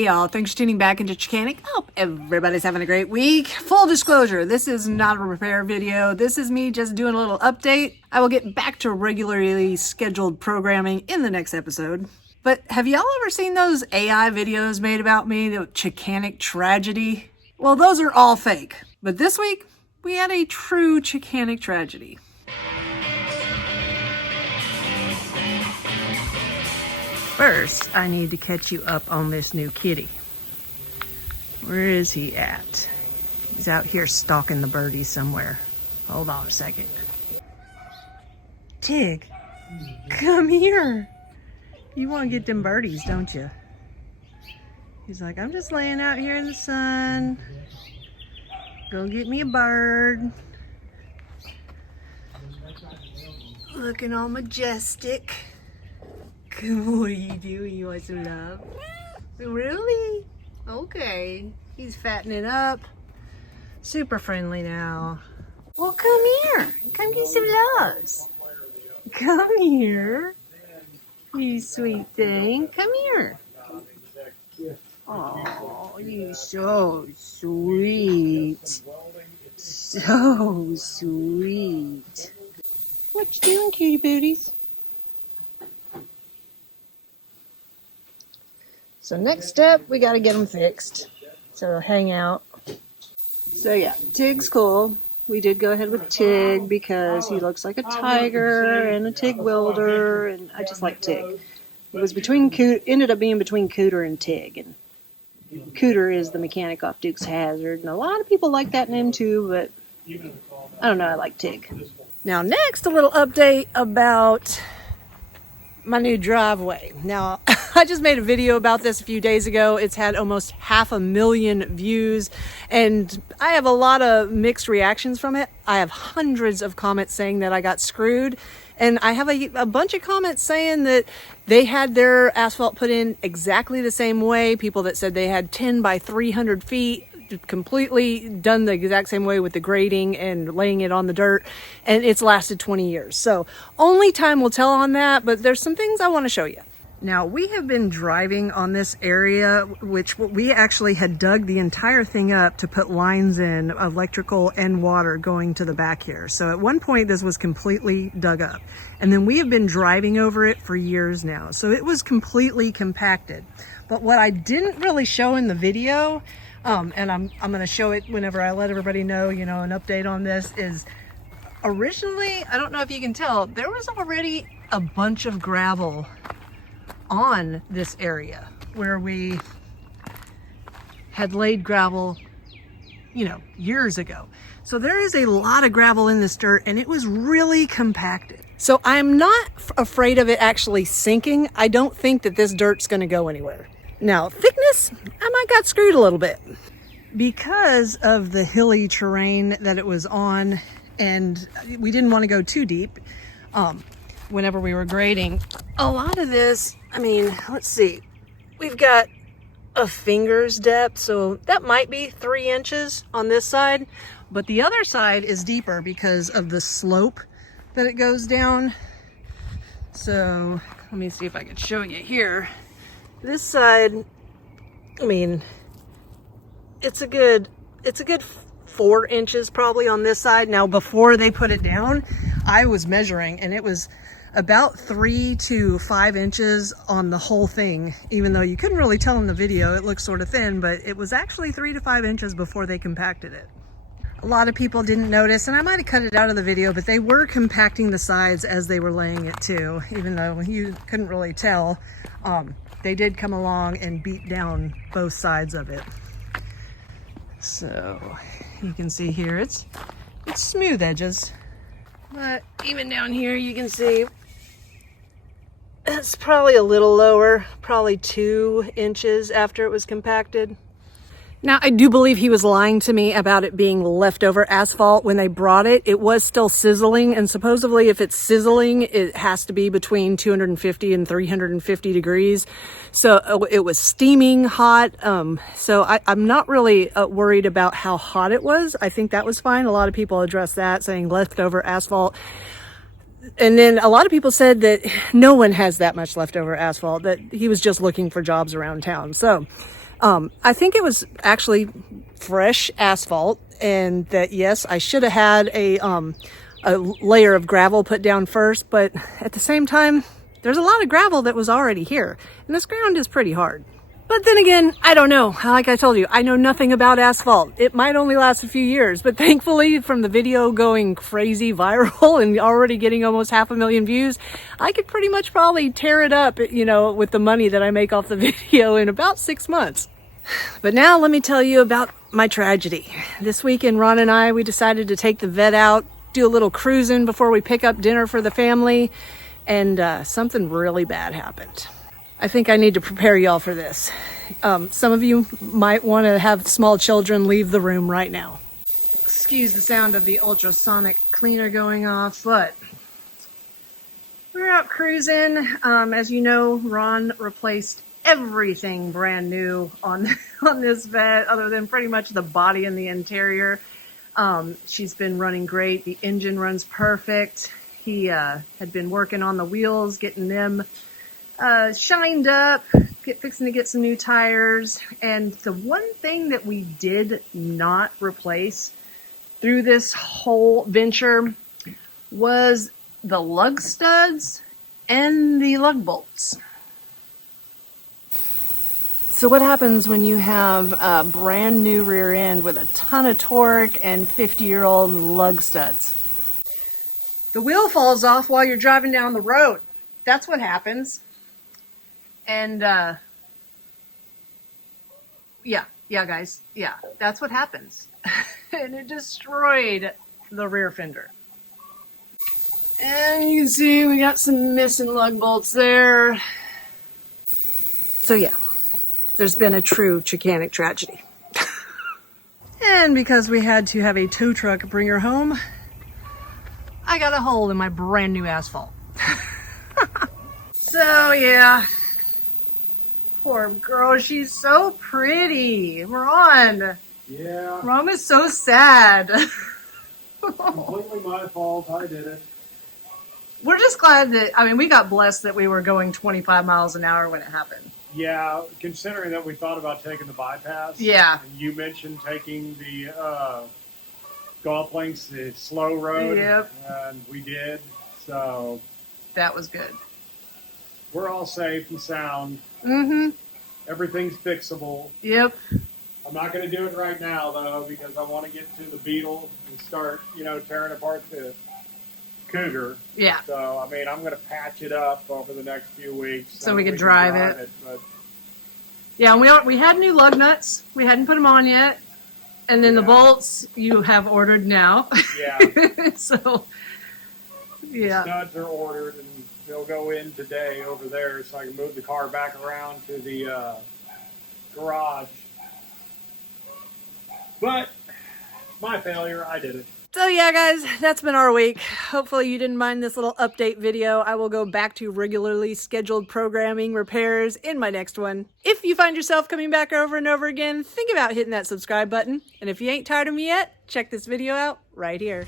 Hey y'all, thanks for tuning back into Chickanic. I hope everybody's having a great week. Full disclosure, this is not a repair video. This is me just doing a little update. I will get back to regularly scheduled programming in the next episode. But have y'all ever seen those AI videos made about me, the Chickanic tragedy? Well, those are all fake. But this week, we had a true Chickanic tragedy. First, I need to catch you up on this new kitty. Where is he at? He's out here stalking the birdies somewhere. Hold on a second. Tig, come here. You want to get them birdies, don't you? He's like, I'm just laying out here in the sun. Go get me a bird. Looking all majestic. What are you doing? You want some love? Really? Okay. He's fattening up. Super friendly now. Well, come here. Come get some loves. Come here. You sweet thing. Come here. Oh, you're so sweet. So sweet. What you doing, cutie booties? So next step, we got to get them fixed. So they'll hang out. So yeah, Tig's cool. We did go ahead with Tig because he looks like a tiger and a Tig wilder, and I just like Tig. It was ended up being between Cooter and Tig, and Cooter is the mechanic off Dukes Hazzard, and a lot of people like that name too, but I don't know, I like Tig. Now next, a little update about my new driveway. Now, I just made a video about this a few days ago. It's had almost 500,000 views, and I have a lot of mixed reactions from it. I have hundreds of comments saying that I got screwed, and I have a bunch of comments saying that they had their asphalt put in exactly the same way. People that said they had 10 by 300 feet, completely done the exact same way with the grading and laying it on the dirt, and it's lasted 20 years. So only time will tell on that, but there's some things I want to show you. Now, we have been driving on this area, which we actually had dug the entire thing up to put lines in, electrical and water going to the back here. So at one point this was completely dug up, and then we have been driving over it for years now. So it was completely compacted. But what I didn't really show in the video, and I'm going to show it whenever I let everybody know, an update on this, is originally, I don't know if you can tell, there was already a bunch of gravel on this area where we had laid gravel, years ago. So there is a lot of gravel in this dirt, and it was really compacted. So I'm not afraid of it actually sinking. I don't think that this dirt's going to go anywhere. Now, thickness, I might got screwed a little bit because of the hilly terrain that it was on, and we didn't want to go too deep whenever we were grading. A lot of this, let's see, we've got a finger's depth, so that might be 3 inches on this side, but the other side is deeper because of the slope that it goes down. So let me see if I can show you here. This side, it's a good 4 inches probably on this side. Now, before they put it down, I was measuring, and it was about 3 to 5 inches on the whole thing. Even though you couldn't really tell in the video, it looked sort of thin, but it was actually 3 to 5 inches before they compacted it. A lot of people didn't notice, and I might have cut it out of the video, but they were compacting the sides as they were laying it too, even though you couldn't really tell. They did come along and beat down both sides of it. So you can see here, it's smooth edges, but even down here you can see it's probably a little lower, probably 2 inches after it was compacted. Now, I do believe he was lying to me about it being leftover asphalt. When they brought it, it was still sizzling, and supposedly if it's sizzling, it has to be between 250 and 350 degrees. So it was steaming hot. So I'm not really worried about how hot it was. I think that was fine. A lot of people addressed that, saying leftover asphalt. And then a lot of people said that no one has that much leftover asphalt, that he was just looking for jobs around town. So I think it was actually fresh asphalt, and that yes, I should have had a layer of gravel put down first, but at the same time, there's a lot of gravel that was already here, and this ground is pretty hard. But then again, I don't know. Like I told you, I know nothing about asphalt. It might only last a few years, but thankfully from the video going crazy viral and already getting almost 500,000 views, I could pretty much probably tear it up, you know, with the money that I make off the video in about 6 months. But now let me tell you about my tragedy. This weekend, Ron and I, we decided to take the vet out, do a little cruising before we pick up dinner for the family, and something really bad happened. I think I need to prepare y'all for this. Some of you might want to have small children leave the room right now. Excuse the sound of the ultrasonic cleaner going off, but we're out cruising. As you know, Ron replaced everything brand new on this vet, other than pretty much the body and the interior. She's been running great. The engine runs perfect. He had been working on the wheels, getting them shined up, fixing to get some new tires. And the one thing that we did not replace through this whole venture was the lug studs and the lug bolts. So what happens when you have a brand new rear end with a ton of torque and 50-year-old lug studs? The wheel falls off while you're driving down the road. That's what happens. And yeah, guys, yeah, that's what happens. And it destroyed the rear fender. And you can see we got some missing lug bolts there. So yeah, there's been a true Chickanic tragedy. And because we had to have a tow truck bring her home, I got a hole in my brand new asphalt. So yeah. Poor girl, she's so pretty. Ron. Yeah. Ron is so sad. Completely my fault. I did it. We're just glad that, I mean, we got blessed that we were going 25 miles an hour when it happened. Yeah, considering that we thought about taking the bypass. Yeah. And you mentioned taking the golf links, the slow road. Yep. And we did. So that was good. We're all safe and sound. Mm-hmm. Everything's fixable. Yep. I'm not going to do it right now, though, because I want to get to the Beetle and start, tearing apart the Cougar. Yeah. So, I mean, I'm going to patch it up over the next few weeks. So we can drive it. But yeah, and we had new lug nuts. We hadn't put them on yet. And then the bolts you have ordered now. Yeah. So, yeah. The studs are ordered, and they'll go in today over there so I can move the car back around to the garage. But it's my failure. I did it. So yeah, guys, that's been our week. Hopefully you didn't mind this little update video. I will go back to regularly scheduled programming repairs in my next one. If you find yourself coming back over and over again, think about hitting that subscribe button. And if you ain't tired of me yet, check this video out right here.